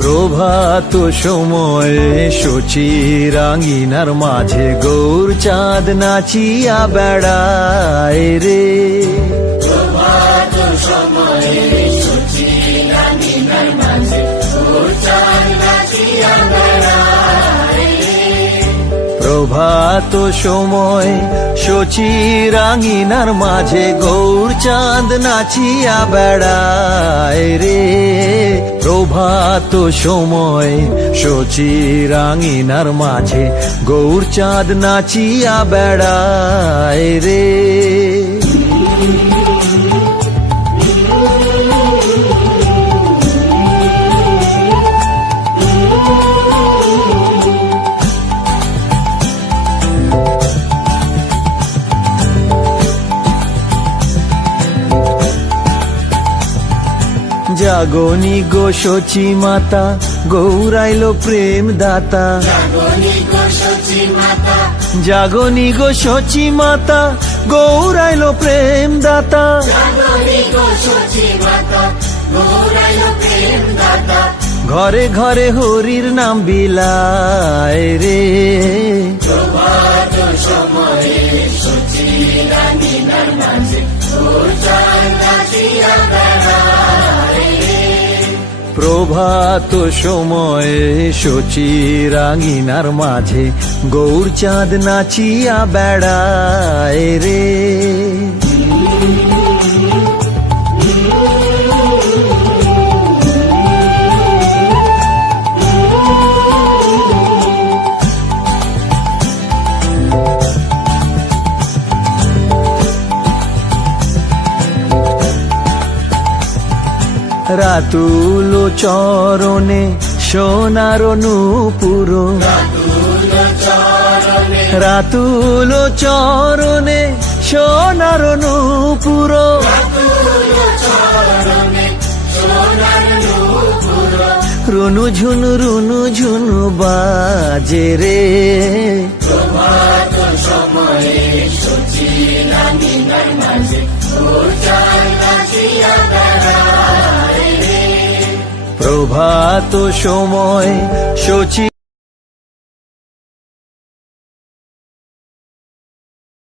প্রভাত সময়ে শচী রাঙিনার মাঝে গৌর চাঁদ নাচিয়া বেড়ায় রে। প্রভাত সময়ে শচী রাঙিনার মাঝে গৌর চাঁদ নাচিয়া বেড়ায় রে। প্রভাত সময় শচী রাঙিনার মাঝে গৌর চাঁদ নাচিয়া বেড়ায় রে। প্রভাত সময় শচী রাঙিনার মাঝে গৌর চাঁদ নাচিয়া বেড়ায় রে। জাগনি গো শচী মাতা গৌরাইলো প্রেম দাতা। জাগনি গো শচী মাতা, জাগনি গো শচী মাতা গৌরাইলো প্রেম দাতা। জাগনি গো শচী মাতা, গৌরাইলো প্রেম দাতা। ঘরে ঘরে হরির নাম বিলায় রে। প্রভাত সময়ে শচী রাঙিনার মাঝে গৌর চাঁদ নাচিয়া বেড়ায় রে। প্রভাত সময়ে শচী রাঙিনার মাঝে গৌর চাঁদ নাচিয়া বেড়ায় রে। রাতুল চরণে সোনার নূপুর। রাতুল চরণে সোনার নূপুর। রুনু ঝুনু বাজে রে। প্রভাত সময়ে শচী রাঙিনার মাঝে গৌর চাঁদ নাচিয়া বেড়ায় রে। প্রভাত সময় শচী